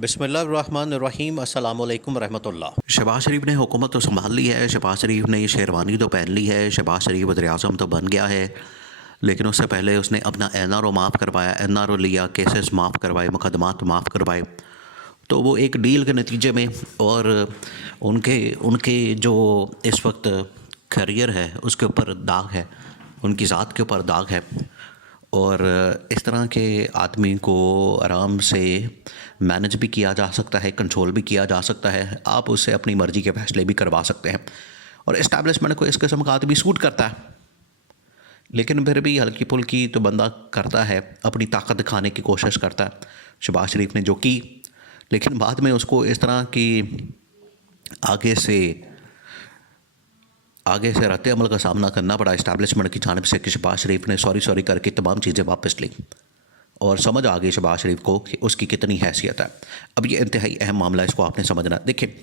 बिस्मिल्लाहिर्रहमानिर्रहीम अस्सलाम वालेकुम रहमतुल्लाह। शहबाज शरीफ ने हुकूमत तो संभाल ली है। शहबाज शरीफ ने शेरवानी तो पहन ली है। शहबाज शरीफ वज़ीर-ए-आज़म तो बन गया है। लेकिन उससे पहले उसने अपना एनआरओ माफ़ करवाया, एनआरओ लिया, केसेस माफ़ करवाए, मुकदमात माफ़ करवाए। तो वो एक डील के नतीजे में और उनके उनके जो इस वक्त करियर है उसके ऊपर दाग है, उनकी ज़ात के ऊपर दाग है। और इस तरह के आदमी को आराम से मैनेज भी किया जा सकता है, कंट्रोल भी किया जा सकता है। आप उससे अपनी मर्ज़ी के फ़ैसले भी करवा सकते हैं। और इस्टेब्लिशमेंट को इस किस्म का आदमी सूट करता है। लेकिन फिर भी हल्की फुल्की तो बंदा करता है, अपनी ताकत दिखाने की कोशिश करता है। शहबाज शरीफ ने जो की, लेकिन बाद में उसको इस तरह की आगे से रद्द अमल का सामना करना पड़ा इस्टेब्लिशमेंट की जानिब से कि शहबाज शरीफ ने सॉरी करके तमाम चीज़ें वापस ली। और समझ आ गई शहबाज शरीफ को कि उसकी कितनी हैसियत है। अब ये इंतहाई अहम मामला, इसको आपने समझना। देखिए,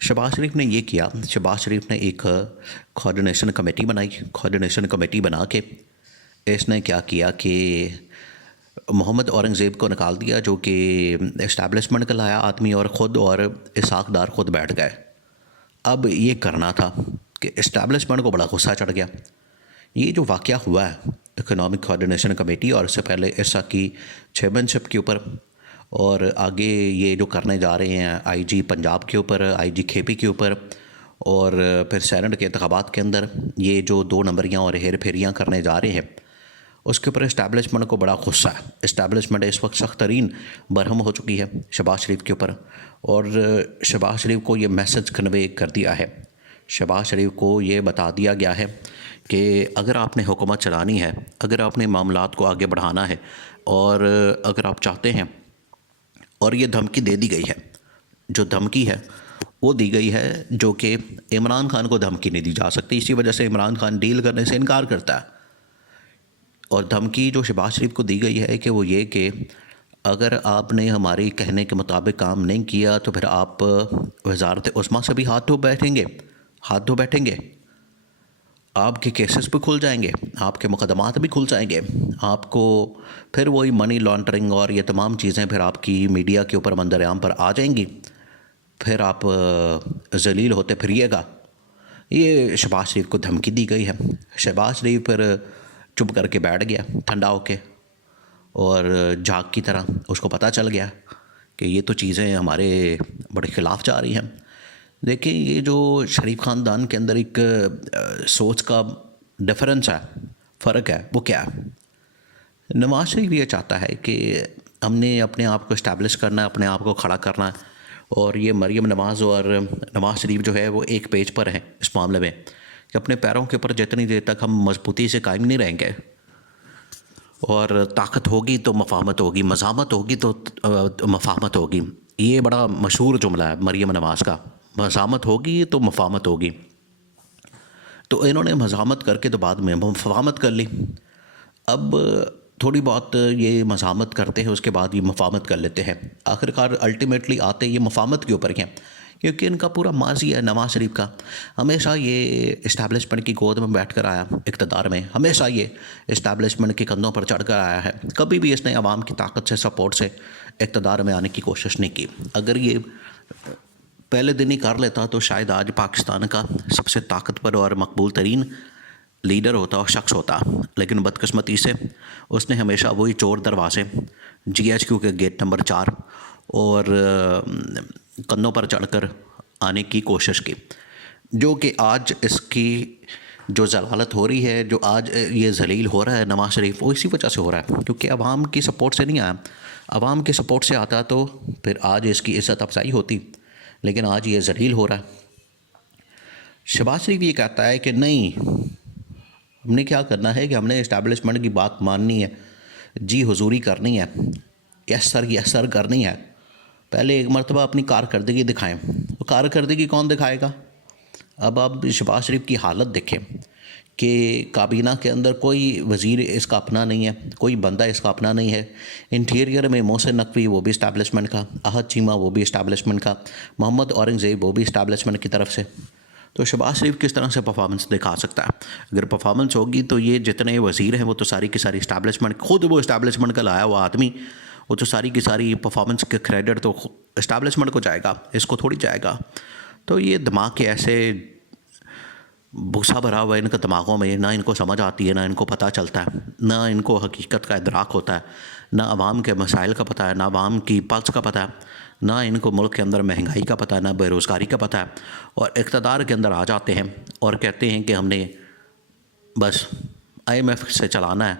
शहबाज शरीफ ने ये किया, शहबाज शरीफ ने एक कोऑर्डिनेशन कमेटी बनाई। कोऑर्डिनेशन कमेटी बना के इसने क्या किया कि मोहम्मद औरंगज़ेब को निकाल दिया, जो कि इस्टेब्लिशमेंट का लाया आदमी, और ख़ुद और इसहाक डार खुद बैठ गए। अब ये करना था कि इस्टेब्लिशमेंट को बड़ा गुस्सा चढ़ गया। ये जो वाक़या हुआ है इकोनॉमिक कोऑर्डिनेशन कमेटी और इससे पहले इसहाक की चेयरमैनशिप के ऊपर, और आगे ये जो करने जा रहे हैं आईजी पंजाब के ऊपर, आईजी केपी के ऊपर, और फिर सेनेट के इंतखाबात के अंदर ये जो 2 नंबरियाँ और हेर फेरियाँ करने जा रहे हैं, उसके ऊपर इस्टेब्लिशमेंट को बड़ा गुस्सा है। इस्टेब्लिशमेंट इस वक्त सख्त तरीन बरहम हो चुकी है शहबाज शरीफ के ऊपर। और शहबाज शरीफ को ये मैसेज कन्वे कर दिया है, शहबाज शरीफ को ये बता दिया गया है कि अगर आपने हुकूमत चलानी है, अगर आपने मामलात को आगे बढ़ाना है, और अगर आप चाहते हैं, और ये धमकी दे दी गई है, जो धमकी है वो दी गई है जो कि इमरान खान को धमकी नहीं दी जा सकती। इसी वजह से इमरान खान डील करने से इनकार करता है। और धमकी जो शहबाज शरीफ को दी गई है कि वो ये कि अगर आपने हमारी कहने के मुताबिक काम नहीं किया तो फिर आप वजारत उस्मा से भी हाथ धो बैठेंगे, आपके केसेस भी खुल जाएंगे, आपके मुकदमात भी खुल जाएंगे, आपको फिर वही मनी लॉन्ड्रिंग और ये तमाम चीज़ें फिर आपकी मीडिया के ऊपर मंजर-ए-आम पर आ जाएंगी, फिर आप जलील होते फिरिएगा। ये शहबाज शरीफ को धमकी दी गई है। शहबाज शरीफ फिर चुप करके बैठ गया ठंडा होके, और झाग की तरह उसको पता चल गया कि ये तो चीज़ें हमारे बड़े ख़िलाफ़ जा रही हैं। देखिए, ये जो शरीफ ख़ानदान के अंदर एक सोच का डिफरेंस है, फ़र्क है, वो क्या है? नवाज़ शरीफ ये चाहता है कि हमने अपने आप को इस्टेब्लिश करना है, अपने आप को खड़ा करना है। और ये मरीम नवाज़ और नवाज़ शरीफ जो है वो एक पेज पर हैं इस मामले में, कि अपने पैरों के ऊपर जितनी देर तक हम मजबूती से कायम नहीं रहेंगे, और ताकत होगी तो मफाहमत होगी, मज़ामत होगी तो मफाहमत होगी। ये बड़ा मशहूर जुमला है मरीम नवाज़ का, मज़ामत होगी तो मफाहमत होगी। तो इन्होंने मज़ामत करके तो बाद में मफाहमत कर ली। अब थोड़ी बहुत ये मज़ामत करते हैं, उसके बाद ये मफाहमत कर लेते हैं। आखिरकार अल्टीमेटली आते ये मफाहमत के ऊपर ही हैं, क्योंकि इनका पूरा माजी है नवाज़ शरीफ का। हमेशा ये इस्टेब्लिशमेंट की गोद में बैठ कर आया इक़्तिदार में, हमेशा ये इस्टेब्लिशमेंट के कंधों पर चढ़ कर आया है। कभी भी इसने अवाम की ताकत से, सपोर्ट से इक़्तिदार में आने की कोशिश नहीं की। अगर ये पहले दिन ही कर लेता तो शायद आज पाकिस्तान का सबसे ताकतवर और मकबूल तरीन लीडर होता और शख्स होता। लेकिन बदकिस्मती से उसने हमेशा वही चोर दरवाज़े, GHQ के गेट नंबर 4 और कंधों पर चढ़कर आने की कोशिश की, जो कि आज इसकी जो ज़लालत हो रही है, जो आज ये जलील हो रहा है नवाज़ शरीफ, वो इसी वजह से हो रहा है क्योंकि अवाम की सपोर्ट से नहीं आया। अवाम के सपोर्ट से आता तो फिर आज इसकी इज़्ज़त अफजाई होती, लेकिन आज ये जलील हो रहा है। शहबाज शरीफ ये कहता है कि नहीं, हमने क्या करना है कि हमने इस्टेब्लिशमेंट की बात माननी है, जी हुजूरी करनी है, यस सर करनी है। पहले एक मरतबा अपनी कारकर्दगी दिखाएं। तो कारकर्दगी कौन दिखाएगा? अब आप शहबाज शरीफ की हालत देखें कि काबीना के अंदर कोई वज़ीर इसका अपना नहीं है, कोई बंदा इसका अपना नहीं है। इंटीरियर में मोहसिन नकवी वो भी इस्टेब्लिशमेंट का, अहद चीमा वो भी इस्टेब्लिशमेंट का, मोहम्मद औरंगज़ेब वो भी इस्टेब्लिशमेंट की तरफ से। तो शहबाज शरीफ किस तरह से परफॉर्मेंस दिखा सकता है? अगर परफॉर्मेंस होगी तो ये जितने वज़ीर हैं वो तो सारी की सारी इस्टेब्लिशमेंट, खुद वो इस्टेब्लिशमेंट का लाया हुआ आदमी वो तो सारी की सारी परफॉर्मेंस के क्रेडिट तो इस्टेब्लिशमेंट को जाएगा, इसको थोड़ी जाएगा। तो ये दिमाग के ऐसे भूसा भरा हुआ है इनके दिमागों में, ना इनको समझ आती है, ना इनको पता चलता है, ना इनको हकीकत का इदराक होता है, ना आवाम के मसाइल का पता है, ना आवाम की पल्स का पता है, ना इनको मुल्क के अंदर महंगाई का पता है, ना बेरोज़गारी का पता है। और इक़्तिदार के अंदर आ जाते हैं और कहते हैं कि हमने बस IMF से चलाना है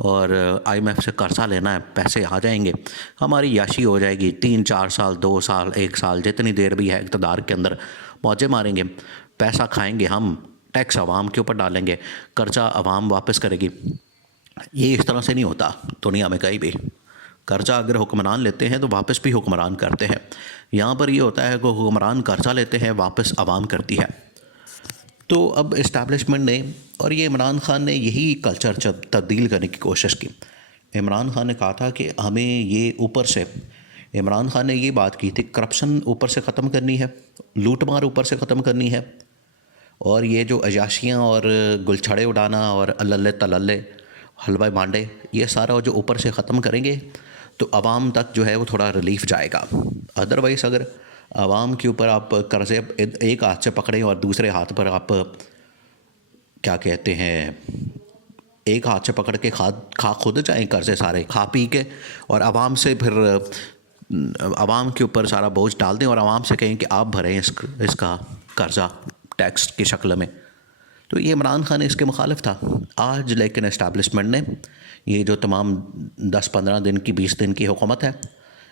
और IMF से कर्जा लेना है, पैसे आ जाएंगे, हमारी याशी हो जाएगी, 3-4 साल, 2 साल, 1 साल, जितनी देर भी है इक़्तिदार के अंदर मौजे मारेंगे, पैसा खाएंगे हम, टैक्स आवाम के ऊपर डालेंगे, कर्जा आवाम वापस करेगी। ये इस तरह से नहीं होता दुनिया में कहीं भी। कर्जा अगर हुक्मरान लेते हैं तो वापस भी हुक्मरान करते हैं। यहाँ पर ये होता है कि हुक्मरान कर्जा लेते हैं, वापस आवाम करती है। तो अब इस्टेब्लिशमेंट ने और ये इमरान खान ने यही कल्चर तब्दील करने की कोशिश की। इमरान खान ने कहा था कि हमें ये ऊपर से, इमरान खान ने ये बात की थी, करप्शन ऊपर से ख़त्म करनी है, लूट मार ऊपर से ख़त्म करनी है, और ये जो अयाशियाँ और गुलछड़े उड़ाना और अल्ले तलल्ले हलवा मांडे, ये सारा जो ऊपर से ख़त्म करेंगे तो आवाम तक जो है वो थोड़ा रिलीफ जाएगा। अदरवाइज़ अगर आवाम के ऊपर आप कर्ज़े एक हाथ से पकड़ें और दूसरे हाथ पर आप क्या कहते हैं, एक हाथ से पकड़ के खा खुद जाएं कर्ज़े सारे खा पी के, और आवाम से फिर आवाम के ऊपर सारा बोझ डाल दें और आवाम से कहें कि आप भरें इसका कर्ज़ा टैक्स की शक्ल में। तो ये इमरान खान इसके मुखालिफ था। आज लेकिन इस्टेब्लिशमेंट ने ये जो तमाम 10-15 दिन की 20 दिन की हुकूमत है,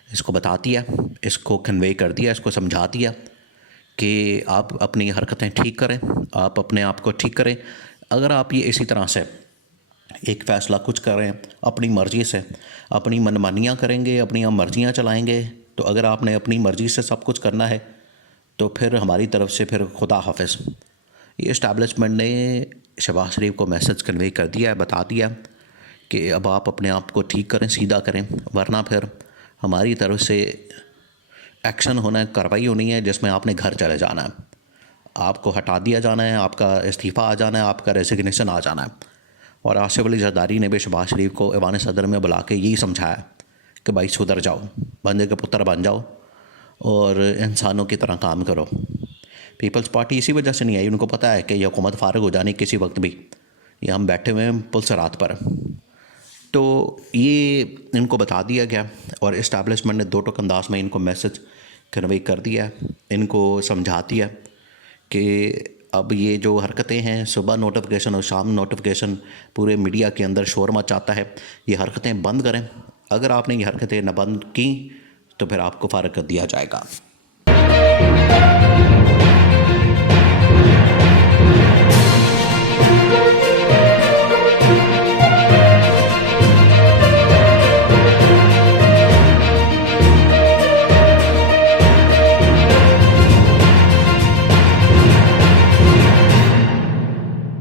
इसको बता दिया, इसको कन्वे कर दिया, इसको समझा दिया कि आप अपनी हरकतें ठीक करें, आप अपने आप को ठीक करें। अगर आप ये इसी तरह से एक फ़ैसला कुछ करें अपनी मर्ज़ी से, अपनी मनमानियाँ करेंगे, अपनी मर्ज़ियाँ चलाएँगे, तो अगर आपने अपनी मर्ज़ी से सब कुछ करना है तो फिर हमारी तरफ से फिर खुदा हाफ़िज़। ये इस्टेब्लिशमेंट ने शहबाज शरीफ को मैसेज कन्वे कर दिया है, बता दिया कि अब आप अपने आप को ठीक करें, सीधा करें, वरना फिर हमारी तरफ से एक्शन होना है, कार्रवाई होनी है, जिसमें आपने घर चले जाना है, आपको हटा दिया जाना है, आपका इस्तीफ़ा आ जाना है, आपका रेजिग्नेशन आ जाना है। और आसिफ अली जरदारी ने भी शहबाज शरीफ को ऐवान सदर में बुला के यही समझाया कि भाई सुधर जाओ, बंदे के पुत्र बन जाओ और इंसानों की तरह काम करो। पीपल्स पार्टी इसी वजह से नहीं आई, उनको पता है कि यह हुकूमत फ़ारिग हो जानी किसी वक्त भी, ये हम बैठे हुए हैं पुलसरात पर। तो ये इनको बता दिया गया और इस्टेब्लिशमेंट ने 2 टुक अंदाज में इनको मैसेज कन्वे कर दिया, इनको समझा दिया कि अब ये जो हरकतें हैं, सुबह नोटिफिकेशन और शाम नोटिफिकेशन, पूरे मीडिया के अंदर शोर मचाता है, ये हरकतें बंद करें। अगर आपने ये हरकतें न बंद की तो फिर आपको फ़ारिग कर दिया जाएगा।